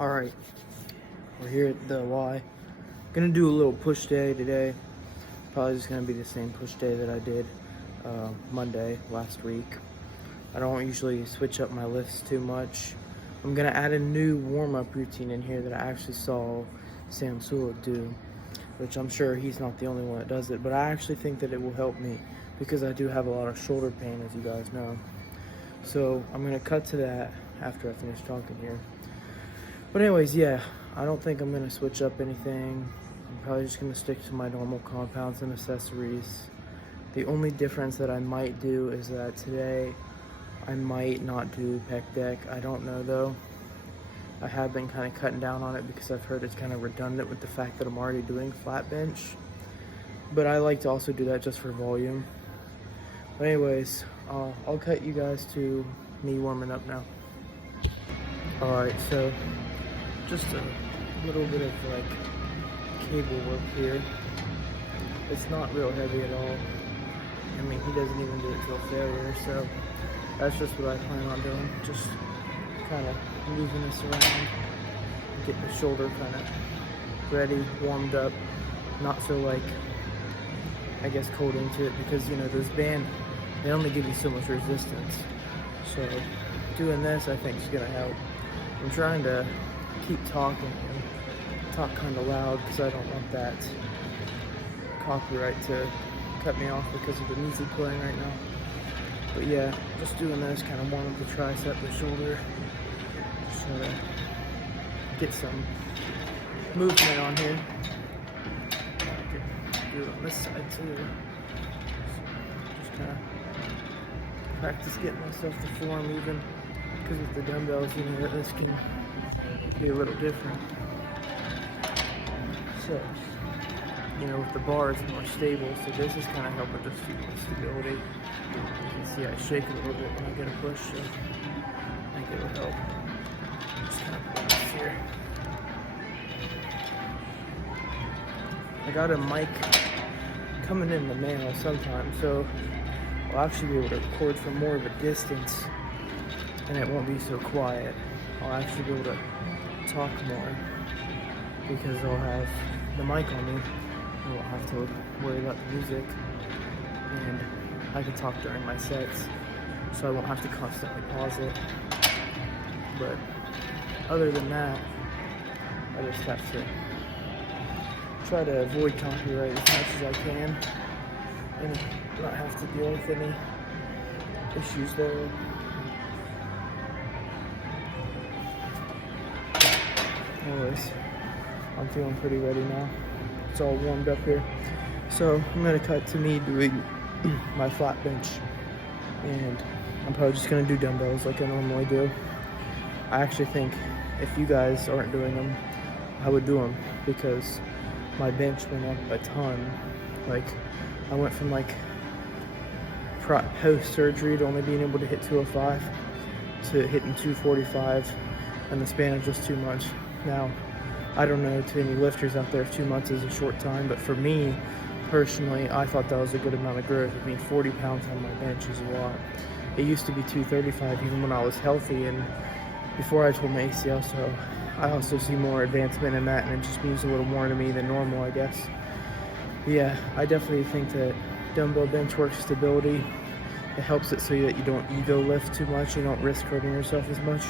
Alright, we're here at the Y. Gonna do a little push day today. Probably just gonna be the same push day that I did Monday last week. I don't usually switch up my lifts too much. I'm gonna add a new warm-up routine in here that I actually saw Sam Sewell do, which I'm sure he's not the only one that does it, but I actually think that it will help me because I do have a lot of shoulder pain, as you guys know. So I'm gonna cut to that after I finish talking here. But anyways, yeah, I don't think I'm gonna switch up anything. I'm probably just gonna stick to my normal compounds and accessories. The only difference that I might do is that today I might not do pec deck. I don't know though. I have been kind of cutting down on it because I've heard it's kind of redundant with the fact that I'm already doing flat bench. But I like to also do that just for volume. But anyways, I'll cut you guys to me warming up now. Alright, so just a little bit of like cable work here. It's not real heavy at all. I mean, he doesn't even do it till failure, so that's just what I plan on doing. Just kind of moving this around, getting the shoulder kind of ready, warmed up, not so like, I guess, cold into it, because you know, those band, they only give you so much resistance. So doing this, I think, is gonna help. I'm trying to keep talking and talk kind of loud because I don't want that copyright to cut me off because of the music playing right now. But yeah, just doing this, kind of warm up the tricep, the shoulder, just to get some movement on here. I could do it on this side too. Just kind of practice getting myself to form even, because with the dumbbells, you know, this can be a little different. So, you know, with the bar, it's more stable, so this is kind of helping just keep my stability. You can see I shake it a little bit when I get a push, so I think it will help. Just kind of put this here. I got a mic coming in the mail sometime, so I'll actually be able to record from more of a distance, and it won't be so quiet. I'll actually be able to talk more because I'll have the mic on me. I won't have to worry about the music, and I can talk during my sets, so I won't have to constantly pause it. But other than that, I just have to try to avoid copyright as much as I can and not have to deal with any issues there. Anyways, I'm feeling pretty ready now. It's all warmed up here. So I'm gonna cut to me doing my flat bench, and I'm probably just gonna do dumbbells like I normally do. I actually think if you guys aren't doing them, I would do them, because my bench went up a ton. Like, I went from like post surgery to only being able to hit 205 to hitting 245 in the span of just 2 months. Now, I don't know to any lifters out there if 2 months is a short time, but for me personally, I thought that was a good amount of growth. I mean, 40 pounds on my bench is a lot. It used to be 235 even when I was healthy and before I tore my ACL, so I also see more advancement in that, and it just means a little more to me than normal, I guess. But yeah, I definitely think that dumbbell bench work stability, it helps it so that you don't ego lift too much, you don't risk hurting yourself as much,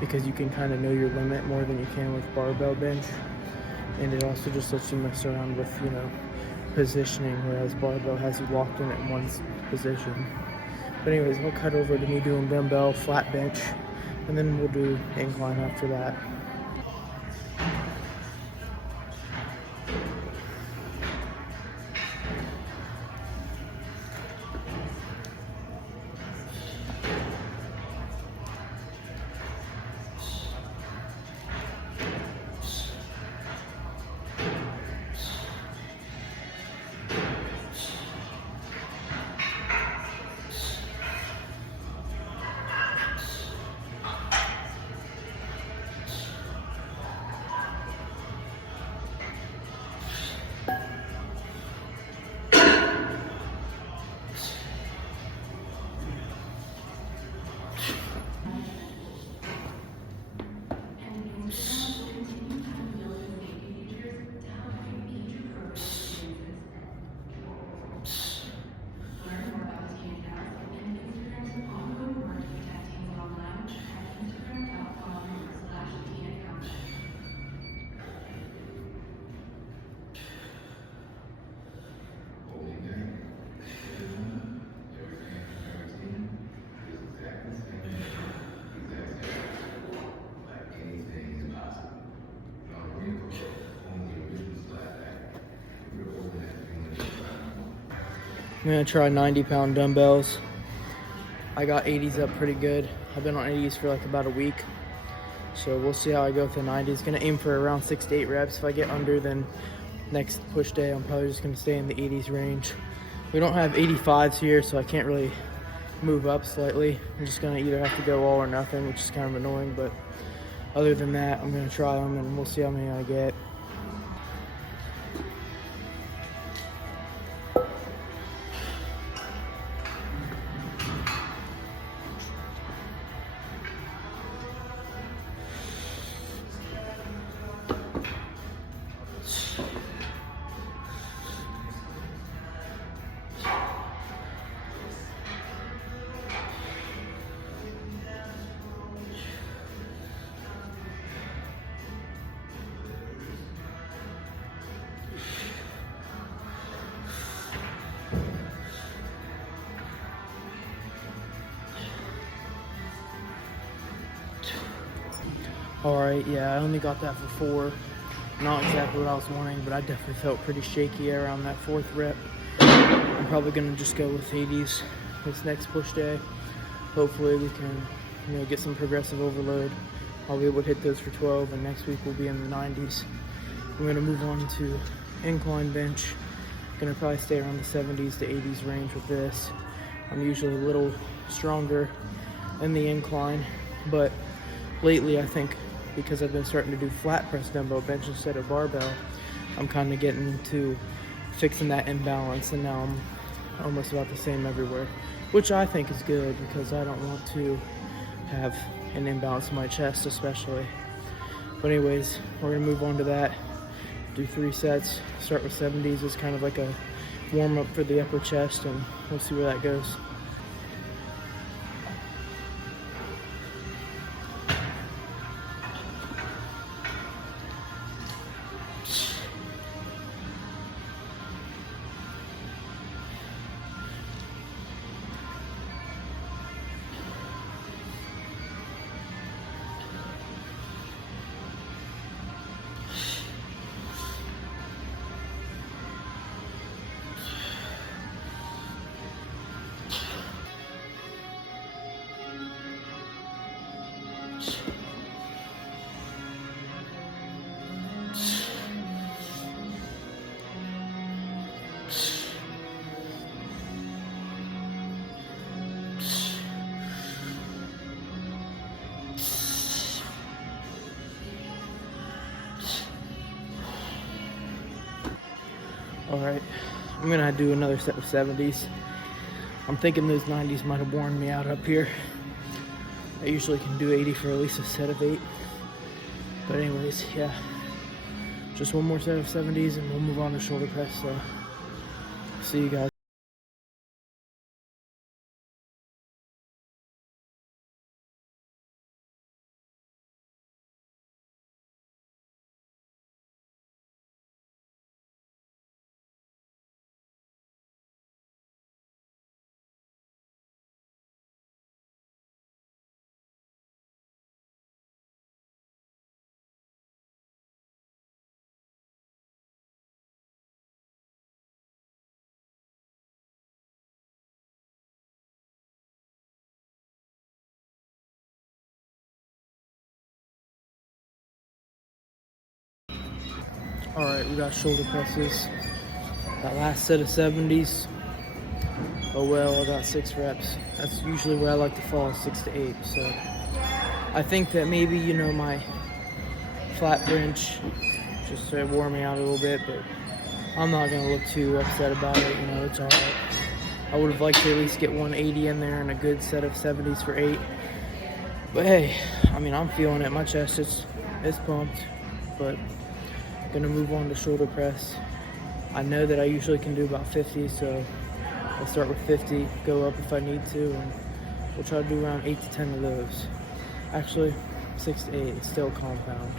because you can kind of know your limit more than you can with barbell bench. And it also just lets you mess around with, you know, positioning, whereas barbell has you locked in at one position. But anyways, we'll cut over to me doing dumbbell flat bench, and then we'll do incline after that. I'm gonna try 90-pound dumbbells. I got 80s up pretty good. I've been on 80s for like about a week. So we'll see how I go with the 90s. Gonna aim for around 6 to 8 reps. If I get under, then next push day, I'm probably just gonna stay in the 80s range. We don't have 85s here, so I can't really move up slightly. I'm just gonna either have to go all or nothing, which is kind of annoying, but other than that, I'm gonna try them and we'll see how many I get. Alright, yeah, I only got that for 4. Not exactly what I was wanting, but I definitely felt pretty shaky around that 4th rep. I'm probably going to just go with 80s this next push day. Hopefully we can, get some progressive overload. I'll be able to hit those for 12, and next week we'll be in the 90s. I'm going to move on to incline bench. Going to probably stay around the 70s to 80s range with this. I'm usually a little stronger in the incline, but lately I think because I've been starting to do flat press dumbbell bench instead of barbell, I'm kind of getting into fixing that imbalance, and now I'm almost about the same everywhere, which I think is good because I don't want to have an imbalance in my chest especially. But anyways, we're gonna move on to that. Do 3 sets, start with 70s as kind of like a warm up for the upper chest, and we'll see where that goes. Alright, I'm gonna do another set of 70s. I'm thinking those 90s might have worn me out up here. I usually can do 80 for at least a set of 8. But anyways, yeah. Just one more set of 70s and we'll move on to shoulder press. So, see you guys. Alright, we got shoulder presses. That last set of 70s. Oh well, I got 6 reps. That's usually where I like to fall, 6 to 8. So I think that maybe, my flat bench just wore me out a little bit, but I'm not going to look too upset about it. It's alright. I would have liked to at least get 180 in there and a good set of 70s for 8. But hey, I'm feeling it. My chest is pumped, but gonna move on to shoulder press. I know that I usually can do about 50, so I'll start with 50, go up if I need to, and we'll try to do around 8 to 10 of those. Actually, 6 to 8, it's still compound.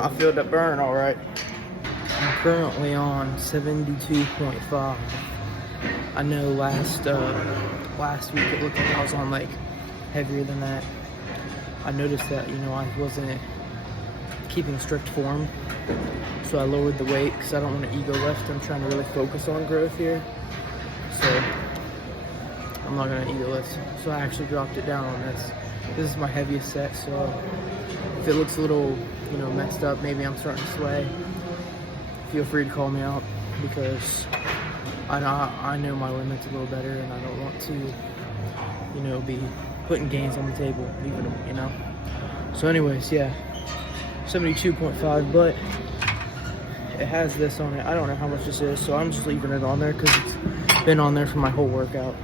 I feel the burn all right. I'm currently on 72.5. I know last week it looked like I was on like heavier than that. I noticed that, I wasn't keeping strict form, so I lowered the weight because I don't want to ego lift. I'm trying to really focus on growth here, so I'm not going to ego lift. So I actually dropped it down on this. This is my heaviest set, so if it looks a little, messed up, maybe I'm starting to sway, feel free to call me out, because I know my limits a little better, and I don't want to, be putting gains on the table, So anyways, yeah, 72.5, but it has this on it. I don't know how much this is, so I'm just leaving it on there because it's been on there for my whole workout.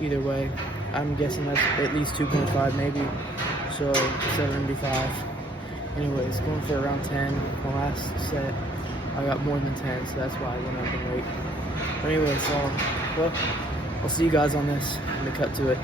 Either way, I'm guessing that's at least 2.5 maybe, so 75. Anyways, going for around 10. My last set, I got more than 10, so that's why I went up in weight. But anyways, well, I'll see you guys on this. I'm gonna cut to it.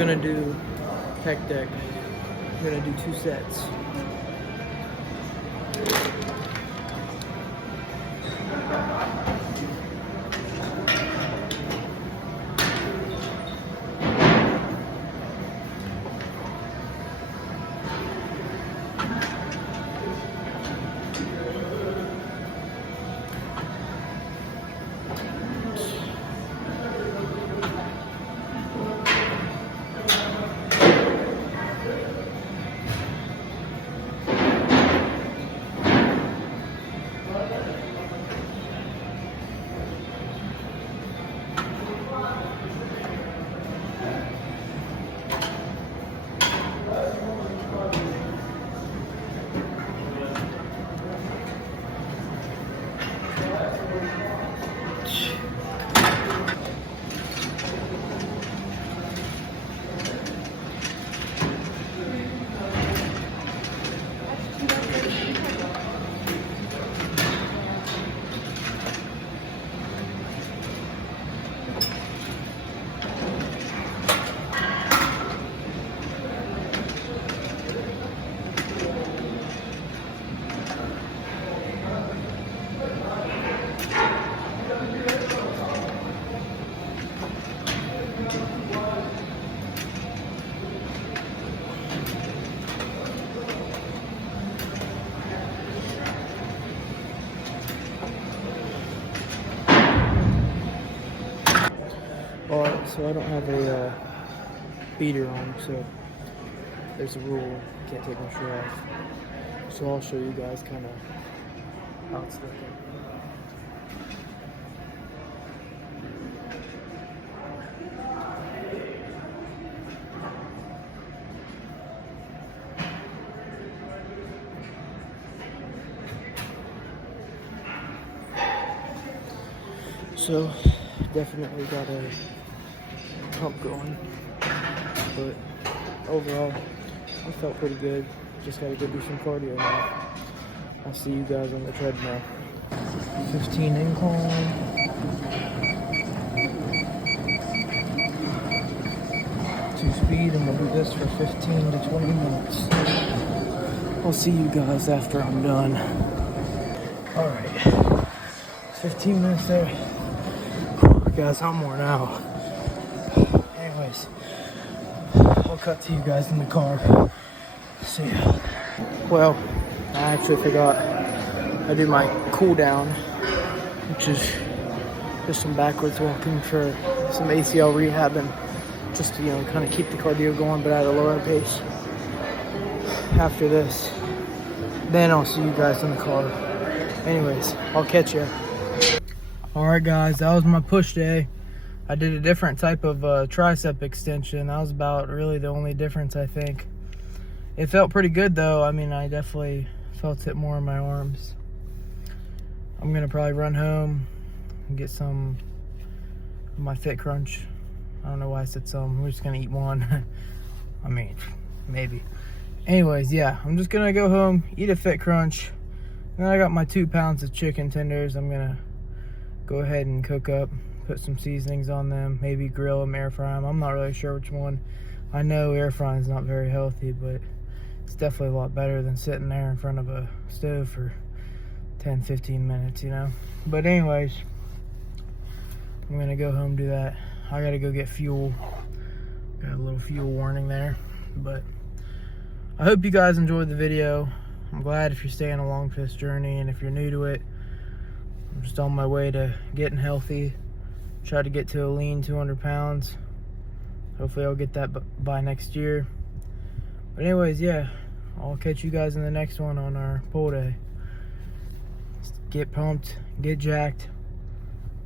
gonna do pec deck. I'm gonna do 2 sets. Alright, so I don't have a beater on, so there's a rule, you can't take my shirt off. So I'll show you guys kind of how it's looking. So definitely got a pump going, but overall I felt pretty good. Just gotta go do some cardio now. I'll see you guys on the treadmill. 15 incline. 2 speed, and we'll do this for 15 to 20 minutes. I'll see you guys after I'm done. Alright, 15 minutes there. Guys, I'm worn out. Anyways, I'll cut to you guys in the car. See ya. Well, I actually forgot I do my cool down, which is just some backwards walking for some ACL rehab and just to, kind of keep the cardio going, but at a lower pace. After this, then I'll see you guys in the car. Anyways, I'll catch ya. Alright guys, that was my push day. I did a different type of tricep extension. That was about really the only difference, I think. It felt pretty good though. I mean, I definitely felt it more in my arms. I'm gonna probably run home and get some of my Fit Crunch. I don't know why I said some. We're just gonna eat one. I mean, maybe. Anyways, yeah, I'm just gonna go home, eat a Fit Crunch. And then I got my 2 pounds of chicken tenders. I'm gonna go ahead and cook up, put some seasonings on them, maybe grill them, air fry them. I'm not really sure which one. I know air frying is not very healthy, but it's definitely a lot better than sitting there in front of a stove for 10-15 minutes, But anyways, I'm gonna go home, do that. I gotta go get fuel. Got a little fuel warning there, but I hope you guys enjoyed the video. I'm glad if you're staying along for this journey, and if you're new to it, I'm just on my way to getting healthy. Try to get to a lean 200 pounds. Hopefully I'll get that by next year. But anyways, yeah, I'll catch you guys in the next one on our pull day. Get pumped, get jacked.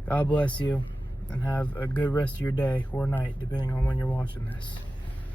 God bless you, and have a good rest of your day or night, depending on when you're watching this.